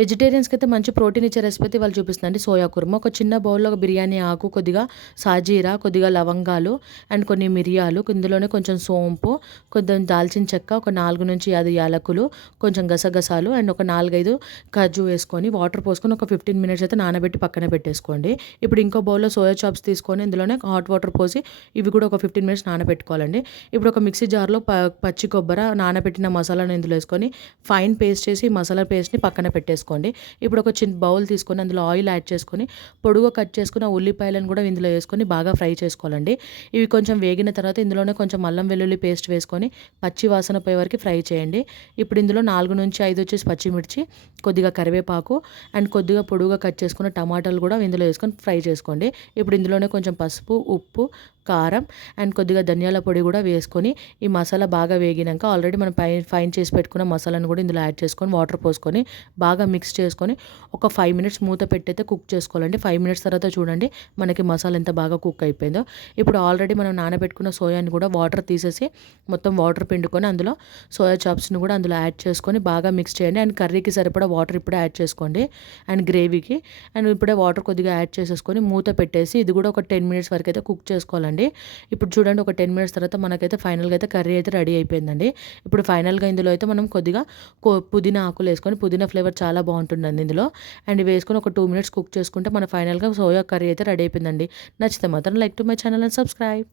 వెజిటేరియన్స్కి అయితే మంచి ప్రోటీన్ ఇచ్చే రెసిపీ అయితే వాళ్ళు చూపిస్తుందండి. సోయా కుర్మ ఒక చిన్న బౌల్లో ఒక బిర్యానీ ఆకు కొద్దిగా సాజీరా కొద్దిగా లవంగాలు అండ్ కొన్ని మిరియాలు ఇందులోనే కొంచెం సోంపు కొంచెం దాల్చిన చెక్క ఒక నాలుగు నుంచి ఐదు యాలకులు కొంచెం గసగసాలు అండ్ ఒక నాలుగైదు కజ్జు వేసుకొని వాటర్ పోసుకొని ఒక ఫిఫ్టీన్ మినిట్స్ అయితే నానబెట్టి పక్కన పెట్టేసుకోండి. ఇప్పుడు ఇంకో బౌల్లో సోయా చాప్స్ తీసుకొని ఇందులోనే హాట్ వాటర్ పోసి ఇవి కూడా ఒక ఫిఫ్టీన్ మినిట్స్ నానబెట్టుకోవాలండి. ఇప్పుడు ఒక మిక్సీ జార్లో ప పచ్చి కొబ్బరి నానబెట్టిన మసాలాను ఇందులో వేసుకొని ఫైన్ పేస్ట్ చేసి మసాలా పేస్ట్ని పక్కన పెట్టేసుకోండి. ఇప్పుడు ఒక చిన్న బౌల్ తీసుకొని అందులో ఆయిల్ యాడ్ చేసుకొని పొడుగా కట్ చేసుకున్న ఉల్లిపాయలను కూడా ఇందులో వేసుకొని బాగా ఫ్రై చేసుకోవాలండి. ఇవి కొంచెం వేగిన తర్వాత ఇందులోనే కొంచెం అల్లం వెల్లుల్లి పేస్ట్ వేసుకొని పచ్చి వాసన పోయే వరకు ఫ్రై చేయండి. ఇప్పుడు ఇందులో నాలుగు నుంచి ఐదు వచ్చేసి పచ్చిమిర్చి కొద్దిగా కరివేపాకు అండ్ కొద్దిగా పొడుగా కట్ చేసుకున్న టమాటాలు కూడా ఇందులో వేసుకొని ఫ్రై చేసుకోండి. ఇప్పుడు ఇందులోనే కొంచెం పసుపు ఉప్పు కారం అండ్ కొద్దిగా ధనియాల పొడి కూడా వేసుకొని ఈ మసాలా బాగా వేగినాక ఆల్రెడీ మనం పై ఫైన్ చేసి పెట్టుకున్న మసాలాను కూడా ఇందులో యాడ్ చేసుకొని వాటర్ పోసుకొని బాగా మిక్స్ చేసుకొని ఒక ఫైవ్ మినిట్స్ మూత పెట్టయితే కుక్ చేసుకోవాలండి. ఫైవ్ మినిట్స్ తర్వాత చూడండి మనకి మసాలా ఎంత బాగా కుక్ అయిపోయిందో. ఇప్పుడు ఆల్రెడీ మనం నానబెట్టుకున్న సోయాని కూడా వాటర్ తీసేసి మొత్తం వాటర్ పిండుకొని అందులో సోయా చాప్స్ని కూడా అందులో యాడ్ చేసుకొని బాగా మిక్స్ చేయండి. అండ్ కర్రీకి సరిపడా వాటర్ ఇప్పుడే యాడ్ చేసుకోండి. అండ్ గ్రేవీకి అండ్ ఇప్పుడే వాటర్ కొద్దిగా యాడ్ చేసేసుకొని మూత పెట్టేసి ఇది కూడా ఒక టెన్ మినిట్స్ వరకు అయితే కుక్ చేసుకోవాలండి. ఇప్పుడు చూడండి ఒక టెన్ మినిట్స్ తర్వాత మనకైతే ఫైనల్గా అయితే కర్రీ అయితే రెడీ అయిపోయిందండి. ఇప్పుడు ఫైనల్గా ఇందులో అయితే మనం కొద్దిగా పుదీనా ఆకులు వేసుకొని పుదీనా ఫ్లేవర్ చాలా బాగుంటుందండి ఇందులో. అండ్ వేసుకొని ఒక టూ మినిట్స్ కుక్ చేసుకుంటే మన ఫైనల్గా సోయా కర్రీ అయితే రెడీ అయిపోయిందండి. నచ్చితే మాత్రం like to my channel and subscribe.